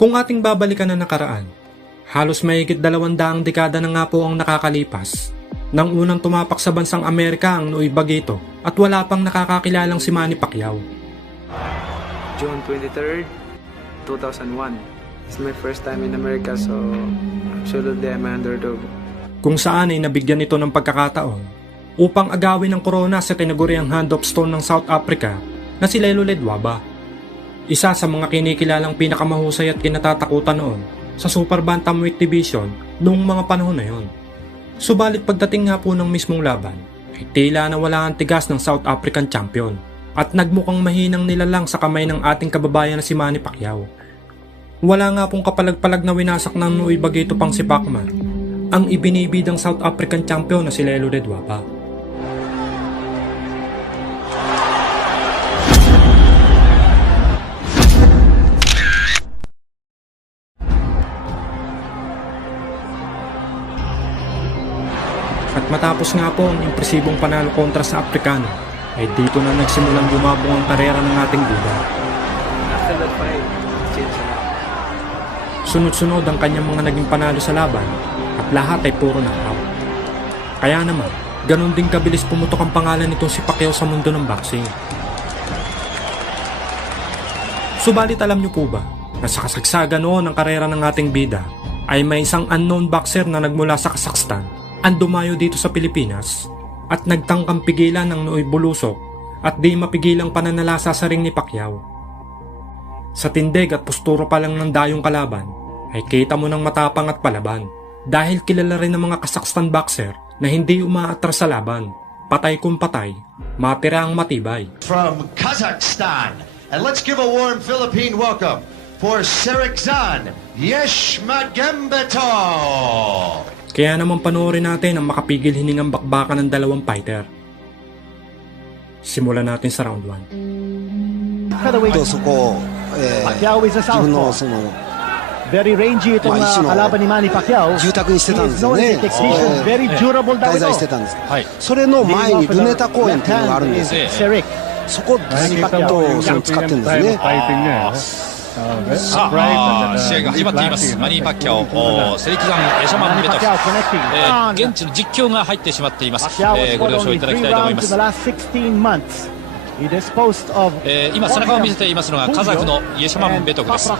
Kung ating babalikan na nakaraan, halos mahigit 200 dekada na nga po ang nakakalipas nang unang tumapak sa bansang Amerika ang Noy Bagito at wala pang nakakakilalang si Manny Pacquiao. June 23rd, 2001. It's my first time in America, so absolutely I'm an underdog. Kung saan ay nabigyan ito ng pagkakataon upang agawin ng korona sa tinaguriang hand of stone ng South Africa na si Lelo Ledwaba. Isa sa mga kinikilalang pinakamahusay at kinatatakutan noon sa Super Bantamweight Division noong mga panahon na yon. Subalit pagdating nga po ng mismong laban, ay tila na wala ang tigas ng South African champion at nagmukhang mahinang nilalang sa kamay ng ating kababayan na si Manny Pacquiao. Wala nga pong kapalag-palag na winasak ng Noy Bagito pang si Pacman ang ibinibidang South African champion na si Lelo Ledwaba. At matapos nga po ang impresibong panalo kontra sa Afrikano, ay dito na nagsimulang bumabong ang karera ng ating bida. After that fight, change na. Sunod-sunod ang kanyang mga naging panalo sa laban at lahat ay puro knockout. Kaya naman, ganun din kabilis pumutok ang pangalan nitong si Pacquiao sa mundo ng boxing. Subalit alam niyo po ba na sa kasagsagan noon ng karera ng ating bida ay may isang unknown boxer na nagmula sa Kazakhstan ang dumayo dito sa Pilipinas at nagtangkang pigilan ng Nooy bulusok at di mapigilang pananalasa sa ring ni Pacquiao. Sa tindig at posturo pa lang ng dayong kalaban ay kita mo ng matapang at palaban dahil kilala rin ng mga Kazakhstan boxer na hindi umaatras sa laban. Patay kung patay, matira ang matibay. From Kazakhstan, and let's give a warm Philippine welcome for Serikzan Yeshmagambetov. Kaya naman panoorin natin ang makapigil hiningang bakbakan ng dalawang fighter. Simulan natin sa round 1. Pacquiao is a southpaw. Very rangy itong kalaban ni Manny Pacquiao. He is known as a technician, very durable daw ito. それの前にルネタ公園っていうのがあるんですよ。 Serik. そこずっとその使ってるんですね。さあ、試合が始まっています。マニー・パッキャオ、セリクザン・エシャマン・ベトフ、現地の実況が入ってしまっています。ご了承いただきたいと思います。今背中を見せていますのがカザフのイエシャマン・ベトフです。ま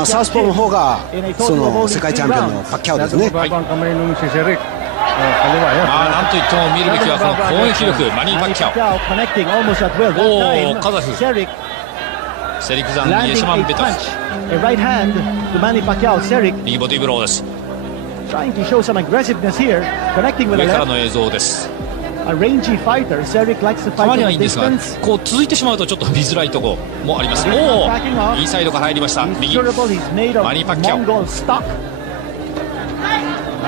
あサウスポーの方がその世界チャンピオンのパッキャオですね。まあなんといっても見るべきはこの攻撃力、マニー・パッキャオ。おお、カザフ。セリクザン・イエシャマン・ベトフ。右ボディーブローです。上からの映像です。たまにはいいんですが、こう続いてしまうとちょっと見づらいところもあります。おお、インサイドが入りました。右、マニー・パッキャオ。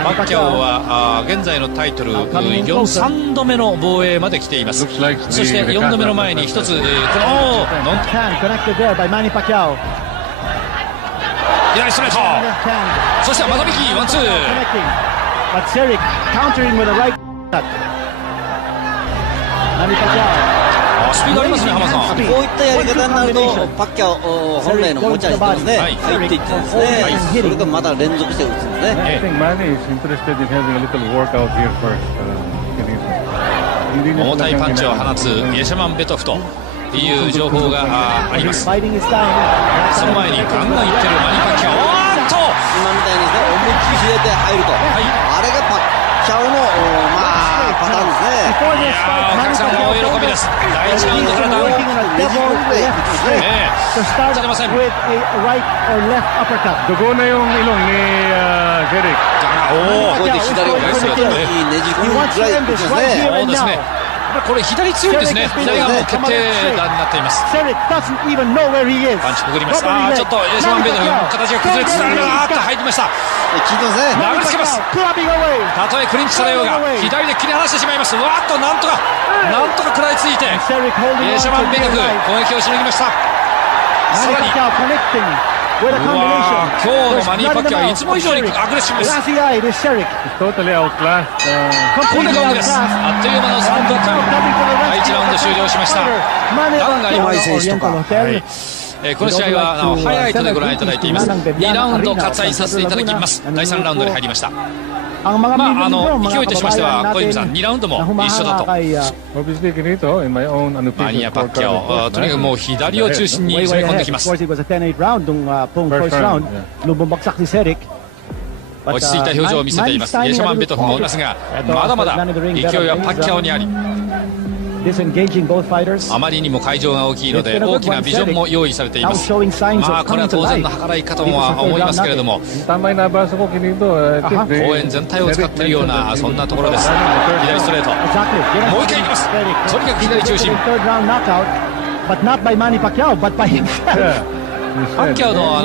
パッキャオは現在のタイトル3度目の防衛まで来ています。そして4度目の前に一つ左ストレート、そしてまた右ワンツー。スピードありますね、浜さん。こういったやり方になるとパッキャオ本来の持ち味ですね。入っていってですね、それがまた連続して打つんですね。重たいパンチを放つイエシャマン・ベトフという情報があります。その前にガンガンいってるマニー・パッキャオ。今みたいにですね、思いっきり左で入ると、あれがパッキャオのパターンですね。お客さんも大喜びです。第1ラウンドからダウン。勝てません。おお、こうやって左を込めてねじ込むぐらいですね。そうですね。これ左強いですね。左がもう決定打になっています。パンチくぐります。ちょっとエシャマン・ベトフ形が崩れつつあるが入りました。効いてますね。流れつけます。たとえクリンチされようが左で切り離してしまいます。わっとなんとか食らいついてエシャマン・ベトフ攻撃をしのぎました。さらにうわ今日のマニー・パッキャオはいつも以上にアグレッシブです。ここでゴングです。あっという間の3得点。第1ラウンド終了しました。ダウンがあります。この試合はハイライトでご覧いただいています。2ラウンド割愛させていただきます。第3ラウンドに入りました。勢いとしましては小泉さん2ラウンドも一緒だと。マニア・パッキャオ、とにかくもう左を中心に攻め込んできます。落ち着いた表情を見せています。イェシャマンベトフもいますが、まだまだ勢いはパッキャオにあり、あまりにも会場が大きいので大きなビジョンも用意されています。これは当然の計らいかとは思いますけれども、公園全体を使っているようなそんなところです。左ストレート、もう一回いきます。とにかく左中心。パッキャオの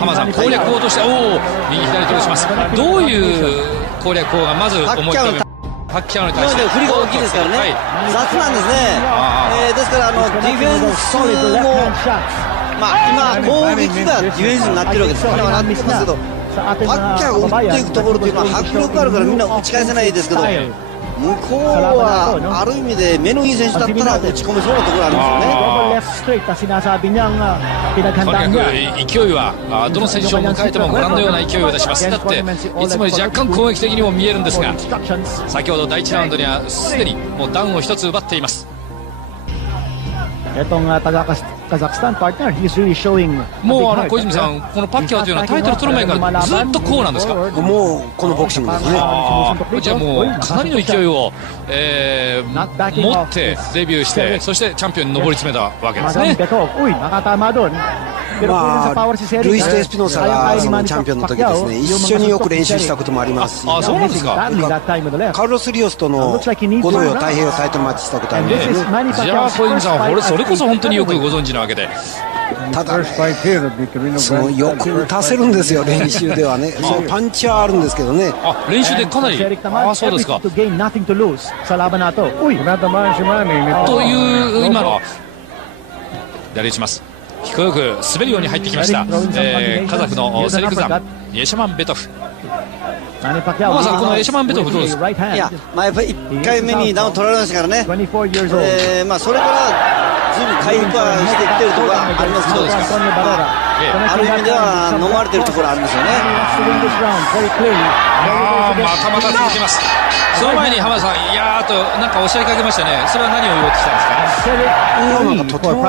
浜さん、攻略法として右左とします。どういう攻略法がまず思い浮かべます？パッキャオに対して振りが大きいですからね、雑なんですね。ですからディフェンスも、今攻撃がディフェンスになってるわけです。これはなってますけど、パッキャオが打っていくところというのは迫力あるからみんな打ち返せないですけど、向こうはある意味で目のいい選手だったら打ち込めそうなところあるんですよね。とにかく勢いはどの選手を迎えてもご覧のような勢いを出します。だっていつもより若干攻撃的にも見えるんですが、先ほど第1ラウンドにはすでにもうダウンを1つ奪っています。もう小泉さん、このパッキャオというのはタイトル取る前からずっとこうなんですか？もうこのボクシングですね。じゃあもうかなりの勢いを、持ってデビューして、そしてチャンピオンに上り詰めたわけですね。ルイス・デスピノサがそのチャンピオンの時ですね、一緒によく練習したこともありますし、そうなんですか。カルロス・リオスとの5度よ太平洋タイトルマッチしたことありますね。じゃあ小泉さんはそれこそ本当によくご存知なわけで、ただ、そのよく打たせるんですよ、練習ではね。そのパンチはあるんですけどね。練習でかなり、そうですか。という今の左打ちます。低く滑るように入ってきました。カザフのセリクザン、イェシャマンベトフ。ママさん、このイェシャマンベトフどうですか？いや、やっぱり1回目にダウン取られましたからね。それからずいぶん回復はしてきてるところがありますけど、ある意味では飲まれてるところあるんですよね。また続きます。その前に浜田さん、いやーとなんかおっしゃりかけましたね。それは何を言おうとしたんですか？とても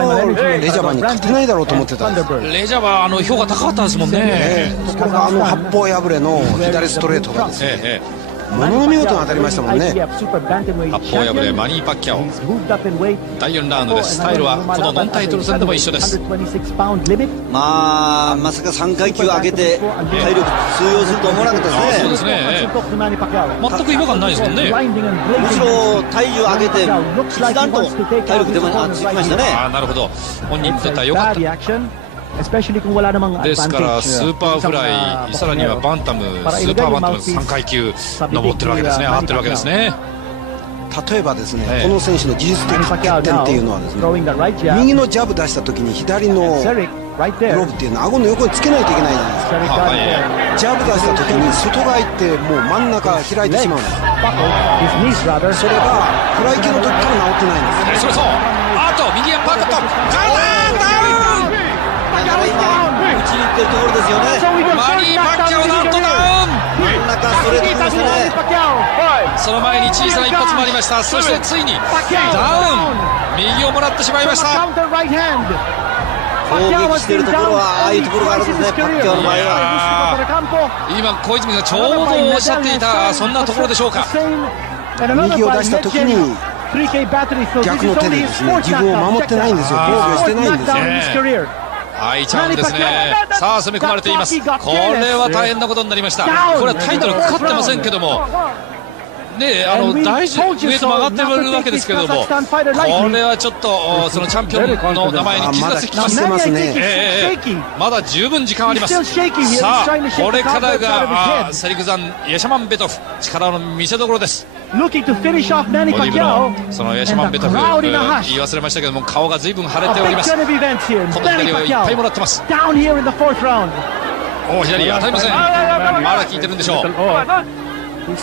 レジャバに勝てないだろうと思ってたんです。レジャバ評価高かったですもんね。ところが八方破れの左ストレートがですね、ものの見事に当たりましたもんね。八方破れマニー・パッキャオ、第4ラウンドです。スタイルはこのノンタイトル戦でも一緒です。まさか3階級上げて体力通用すると思わなかったですね。そうですね。全く違和感ないですもんね。むしろ体重上げて一段と体力つきましたね。なるほど。本人にとっては良かった。ですからスーパーフライ、さらにはバンタム、スーパーバンタム3階級上ってるわけですね。上がってるわけですね。例えばですね、この選手の技術的欠点っていうのはですね、右のジャブ出した時に左のグローブっていうのは顎の横につけないといけないじゃないですか。ジャブ出した時に外側行ってもう真ん中開いてしまうんです。それがフライ級の時から治ってないんです。そうそう。あと右がパーカット、今打ちに行ってるところですよね。マニー・パッキャオなんとダウン。真ん中ストレートきましたね。その前に小さな一発もありました。そしてついにダウン、右をもらってしまいました。攻撃してるところはああいうところがあるんですね、パッキャオの場合は。今小泉がちょうどおっしゃっていたそんなところでしょうか。右を出した時に逆の手でですね、自分を守ってないんですよ。防御してないんですよ。はい、チャンスですね。さあ攻め込まれています。これは大変なことになりました。これはタイトルかかってませんけどもね、大事ウエイトも上がってるわけですけれども、これはちょっとそのチャンピオンの名前に傷がつきますね。まだ十分時間あります。さあこれからがセリクザン・イェシャマンベトフ、力の見せ所です。ボディブのそのイェシャマンベトフ、言い忘れましたけども顔が随分腫れております。この左をいっぱいもらってます。お左当たりません。まだ効いてるんでしょう。当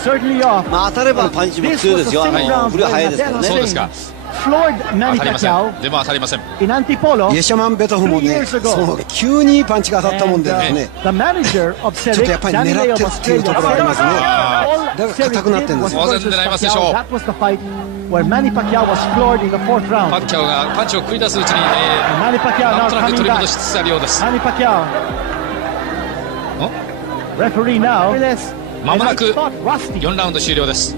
たればパンチも強いですよ。振りは速いですからね。そうですか。floored 当 Manny たりませ Pacquiao ん。でも当たりません。 in Antipolo. イエシャマンベトフも 3ね years ago. そう急にパンチが当たったもん And, でね the manager of ちょっと Cedric, やっぱり Danny 狙 Leo って of るっていう Australia, ところがありますね all だから Cedric 硬くなって did んで was す 当然 versus 狙いますでしょう。 Pacquiao. That was the fight where Manny Pacquiao was floored in the fourth パ round. ッキャオがパンチを繰り出すうちに、 Manny Pacquiao なん now となく coming 取り back. 戻しつつあるようです。 Manny Pacquiao. Referee now. まもなく And I thought Rusty. 4ラウンド終了です。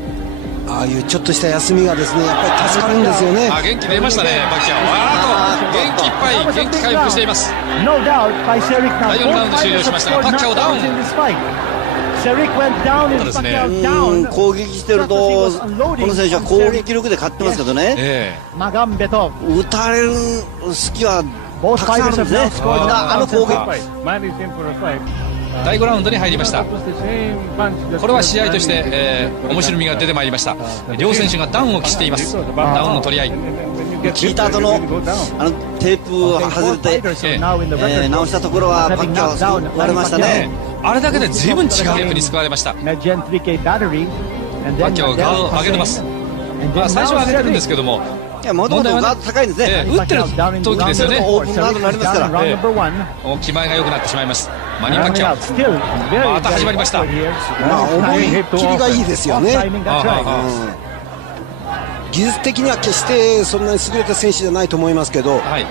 ああいうちょっとした休みがですねやっぱり助かるんですよねあ、元気出ましたね、パッキャオ。元気いっぱい、元気回復しています。 No doubt by Cedric now. 第4ラウンド終了しましたが、 Both パッキャオダウ fighters ン have scored knockdowns in this fight. Cedric went down and そうですね。 Pacquiao down. 攻撃してると、この選手は攻撃力で勝ってますけどね、え Magambetov. 打たれる隙は Both たくさんあ fighters るん have です now ね。 scored あの攻撃、 knockdowns. 第5ラウンドに入りました。これは試合として、面白みが出てまいりました。両選手がダウンを期しています。ダウンの取り合い。聞いた後のテープを外れて、直したところはパッキャオはすごく割れましたね。あれだけで随分違うテープに使われました。パッキャオがガードを上げてます。まあ、最初は上げてるんですけども、いや、もともとガード高いんですね。打ってる時ですよね。オープンガードになりますから。気前が良くなってしまいます。マニー・パッキャオ。また始まりました。まあ思い切りがいいですよね技術的には決してそんなに優れた選手じゃないと思いますけど、はい。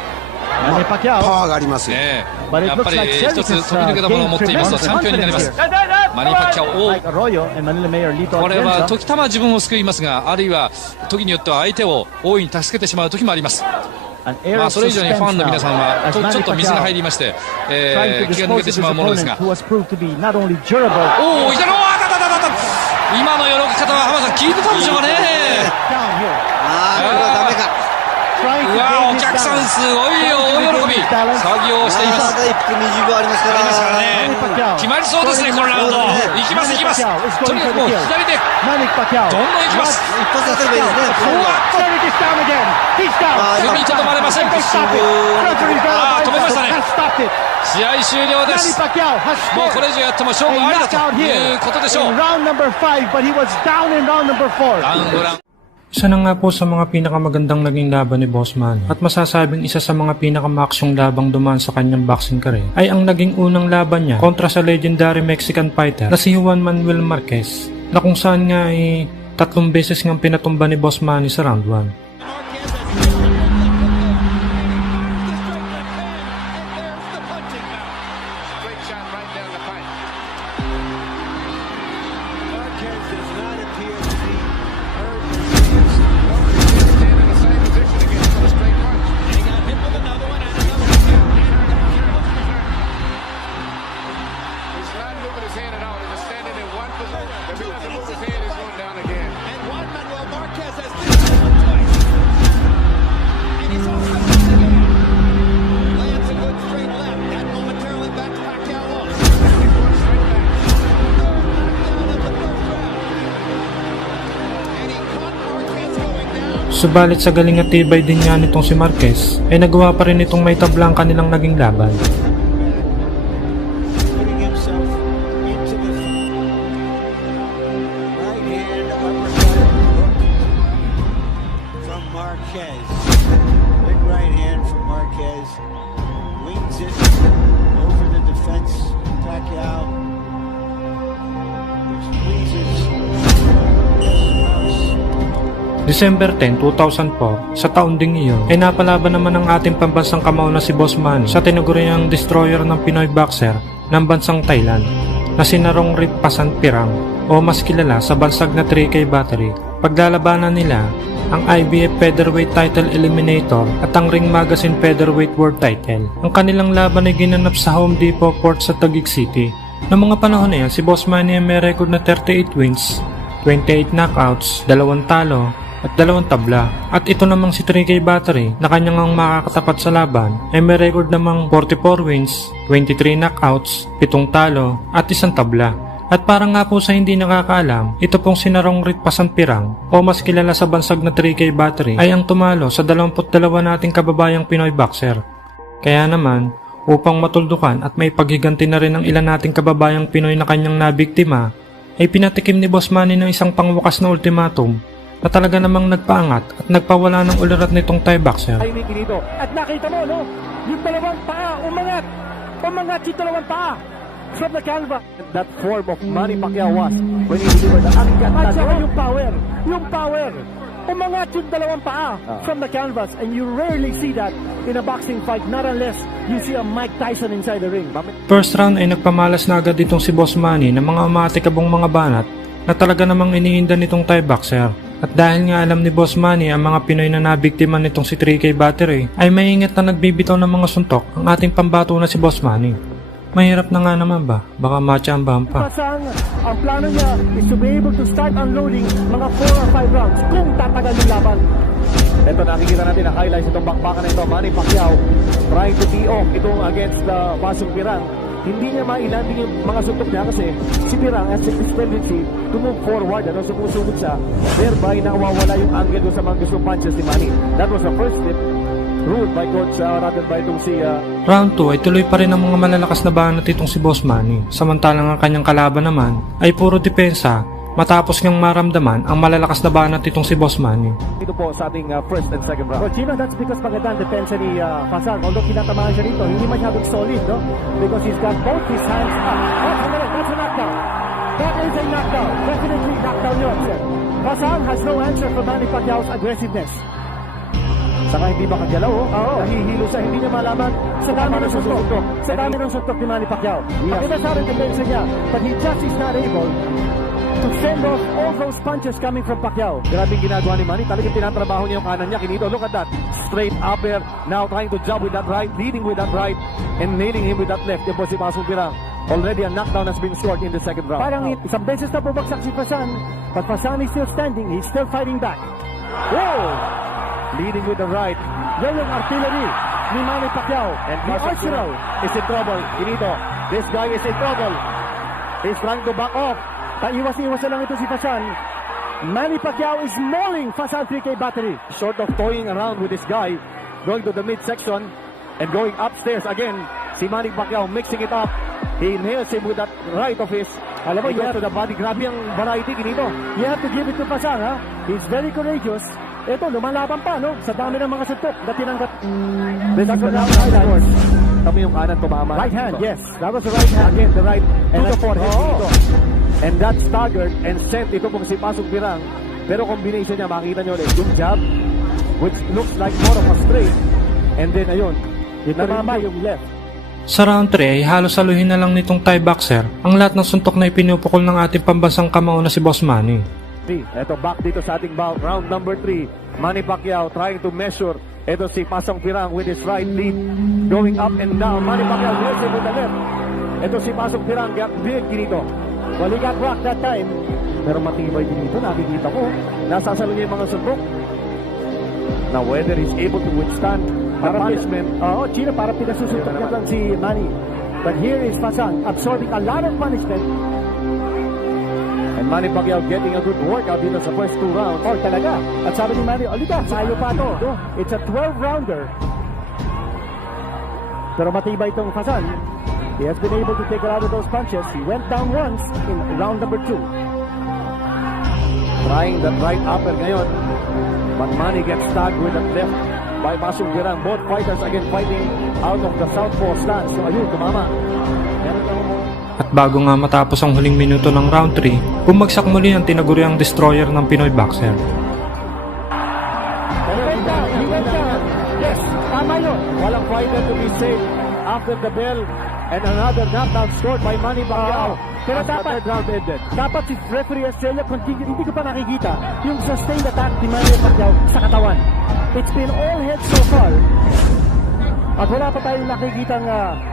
パワーがありますよ、やっぱり一つ飛び抜けたものを持っていますとチャンピオンになります。マニー・パッキャオ、これは時たま自分を救いますが、あるいは時によっては相手を大いに助けてしまう時もあります。まあそれ以上にファンの皆さんはちょっと水が入りまして、気が抜けてしまうものですが、おお、いたの、今の喜び方は浜田さん聞いてたんでしょうかね。ああ、これはダメか。うわ、お客さんすごいよ、大喜び、作業をしています。まだ1分20秒ありますからね、決まりそうですね、このラウンド。いきます、いきます。とにかくもう左でどんどんいきます。一発当たればいいですね。踏みとどまれません。止めましたね。試合終了です。もうこれ以上やっても勝負ありだということでしょう。ラウンドラウン。Isa na nga po sa mga pinakamagandang naging laban ni Boss Manny at masasabing isa sa mga pinakamaksyong labang dumaan sa kanyang boxing career ay ang naging unang laban niya kontra sa legendary Mexican fighter na si Juan Manuel Marquez, na kung saan nga ay 3 beses ngang pinatumba ni Boss Manny sa round 1. Subalit sa galing at tibay din niya nitong si Marquez ay nagawa pa rin itong may tablang kanilang naging laban. December 10, 2004, sa taon ding iyon, ay napalaban naman ang ating pambansang kamao na si Boss Manny sa tinaguriang destroyer ng Pinoy boxer ng bansang Thailand na si Narongrit Pasatpirang o mas kilala sa bansag na 3K Battery. Paglalabanan nila ang IBF Featherweight Title Eliminator at ang Ring Magazine Featherweight World Title. Ang kanilang laban ay ginanap sa Home Depot Court sa Taguig City. Noong mga panahon na yan, si Boss Manny ay may record na 38 wins, 28 knockouts, 2 talo, at 2 tabla. At ito namang si 3K Battery na kanyang ang makakatapat sa laban ay may record namang 44 wins, 23 knockouts, 7 talo at 1 tabla. At parang nga po sa hindi nakakaalam, ito pong si Narongrit Pasatpirang o mas kilala sa bansag na 3K Battery ay ang tumalo sa 22 nating kababayang Pinoy boxer. Kaya naman, upang matuldukan at may paghiganti na rin ng ilan nating kababayang Pinoy na kanyang nabiktima, ay pinatikim ni Boss Manny ng isang pangwakas na ultimatum na talaga namang nagpaangat at nagpawala ng ulirat nitong Thai boxer. Ay, dito. At nakita mo, no? Yung dalawang paa, umangat yung dalawang paa from the canvas. That form of Manny Pacquiao was when he delivered the angkat. At saka yung power. Umangat yung dalawang paa from the canvas, and you rarely see that in a boxing fight, not unless you see a Mike Tyson inside the ring. First round ay nagpamalas na agad itong si Boss Manny ng mga umatikabong mga banat na talaga namang iniinda nitong Thai boxer. At dahil nga alam ni Boss Manny ang mga Pinoy na nabiktima nitong si 3K Battery, ay maingat na nagbibitaw ng mga suntok ang ating pambato na si Boss Manny. Mahirap na nga naman ba? Baka matsambahan pa. Ang plano niya is to be able to start unloading mga 4 or 5 rounds kung tatagal yung laban. Ito, nakikita natin ang highlights itong bakbakan na ito. Manny Pacquiao trying to tee off itong against the Pasong Pirang. Hindi niya mailanding yung mga suntok niya kasi si Pirang has this tendency to move forward. Sumusunod siya, thereby nawawala yung angle doon sa mga gusto punches ni Manny. That was the first step ruled by Coach rather by itong si... Round 2 ay tuloy pa rin ang mga malalakas na banat itong si Boss Manny. Samantalang ang kanyang kalaban naman ay puro depensa matapos ngang maramdaman ang malalakas na banat itong si Boss Manny. Ito po sa ating first and second round. Well, Chino, that's because maganda ang depensa ni Fasang. Although kinatamaan siya dito, hindi masyadong solid, no? Because he's got both his hands up. Oh, that's a knockdown. That is a knockdown. Definitely knockdown yun, sir. Fasang has no answer for Manny Pacquiao's aggressiveness. Saka hindi makagalaw, nahihilo siya, hindi niya malaman sa dami ng suntok. Sa dami ng suntok ni Manny Pacquiao. Maganda sa rin depensa niya, but he just is not able to fend off all those punches coming from Pacquiao. Grabing ginagawa ni Manny, talagang tinatrabaho niya yung kanan niya. Kinito, look at that, straight upper, now trying to jab with that right, leading with that right, and nailing him with that left. Yung po si Pasong Pirang. Already a knockdown has been scored in the second round. Parang isang beses na bumagsak si Fasan, but Fasan is still standing, he's still fighting back. Whoa! Leading with the right. Yan yung artillery ni Manny Pacquiao. And the arsenal is in trouble. Kinito, this guy is in trouble. He's trying to back off. Iwas-iwas na lang ito si Fasan. Manny Pacquiao is mauling Fasan 3K Battery. Short of toying around with this guy, going to the midsection and going upstairs again. Si Manny Pacquiao mixing it up. He nails him with that right of his. Alam mo, he goes to the body. Grabe ang variety, Kinito. You have to give it to Fasan, ha? He's very courageous. Ito, lumalaban pa, no? Sa dami ng mga suntok na tinanggat. This is the highlights. Tama yung kanan tumama. Right hand, yes. That was the right hand. Again, the right to the forehead. And that staggered and sent ito pong si Pasong Pirang. Pero combination niya, makita niyo ulit. Yung jab, which looks like more of a straight. And then, ayun, tumama yung left. Sa round 3 ay halos saluhin na lang nitong Thai boxer ang lahat ng suntok na ipinupukol ng ating pambansang kamao na si Boss Manny. Ito back dito sa ating bout. Round number 3. Manny Pacquiao trying to measure. Ito si Pasong Pirang with his right lead. Going up and down. Manny Pacquiao measure with the left. Ito si Pasong Pirang. Got big dito. Well, he got rocked that time. Pero matibay din dito. Nakikita ko. Nasasalo niya yung mga suntok. Now whether he's able to withstand the punishment. Chino, para pinasusuntok niya lang si Manny. But here is Fasang absorbing a lot of punishment. And Manny Pacquiao getting a good workout dito sa first 2 rounds. Talaga. At sabi ni Manny, Olita, sayo pa to. It's a 12-rounder. Pero matibay itong Fasan. He has been able to take a lot of those punches. He went down once in round number 2. Trying that right upper ngayon. But Manny gets tagged with that left by Pasong Pirang. Both fighters again fighting out of the southpaw stance. So ayun, tumama. At bago nga matapos ang huling minuto ng round 3, bumagsak muli ang tinaguriang destroyer ng Pinoy boxer. He went down. Yes, tama yun. Walang fighter to be saved after the bell and another knockdown scored by Manny Pacquiao. Pero dapat si referee Estrella hindi ko pa nakikita yung sustained attack ni Manny Pacquiao sa katawan. It's been all head so far. At wala pa tayong nakikitang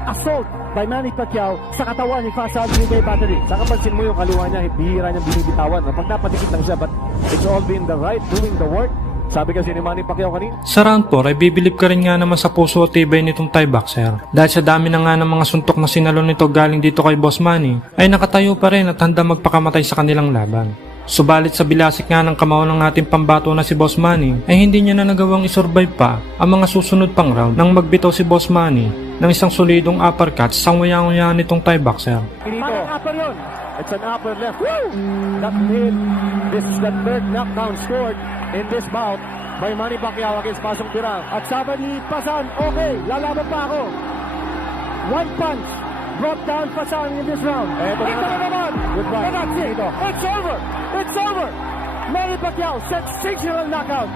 assault by Manny Pacquiao sa katawan ni Fasan 3K Battery. Saka pansin mo yung kaliwa niya, bihira niyang binibitawan. Pag napatikit lang siya, but it's all been the right doing the work. Sabi kasi ni Manny Pacquiao kanina. Sa round 4 ay bibilib ka rin nga naman sa puso at tibay nitong Thai boxer. Dahil sa dami na nga ng mga suntok na sinalo nito galing dito kay Boss Manny, ay nakatayo pa rin at handa magpakamatay sa kanilang laban. Subalit sa bilasik nga ng kamao ng ating pambato na si Boss Manny ay hindi niya na nagawang isurvive pa ang mga susunod pang round nang magbitaw si Boss Manny ng isang solidong uppercut sa nguyang-nguyang nitong Thai boxer. Parang upper yun. It's an upper left. That hit. This is the third knockdown scored in this bout by Manny Pacquiao against Pasong Tirang. At sabi ni Pasan, okay, lalaban pa ako. One punch brought down Pasan in this round. Ito na naman. Goodbye. And that's it. It's over. It's over. Manny Pacquiao, sensational knockout.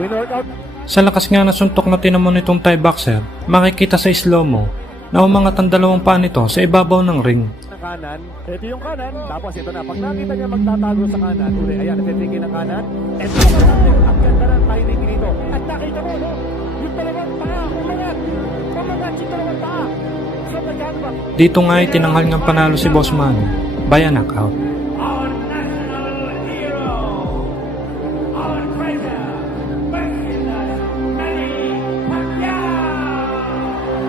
Winner out. Sa lakas nga na suntok na tinamo nitong Thai boxer, makikita sa slow-mo na umangat ang dalawang paa nito sa ibabaw ng ring. Kanan, ito yung kanan, tapos ito na, pag nakita niya magtatago sa kanan, uli, ayan, natitigil ng kanan, ito yung kanan, ang ganda ng timing dito, at nakita mo, no, yung dalawang paa, umangat yung dalawang paa, so nagano ba? Dito nga ay tinanghal ng panalo si Boss Manny by a knockout.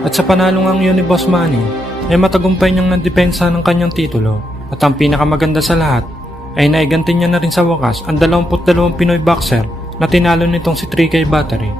At sa panalo ngang yun ni Boss Manny, ay matagumpay niyang nandepensa ng kanyang titulo. At ang pinakamaganda sa lahat, ay naiganti niya na rin sa wakas ang 22 Pinoy boxer na tinalo nitong si 3K Battery.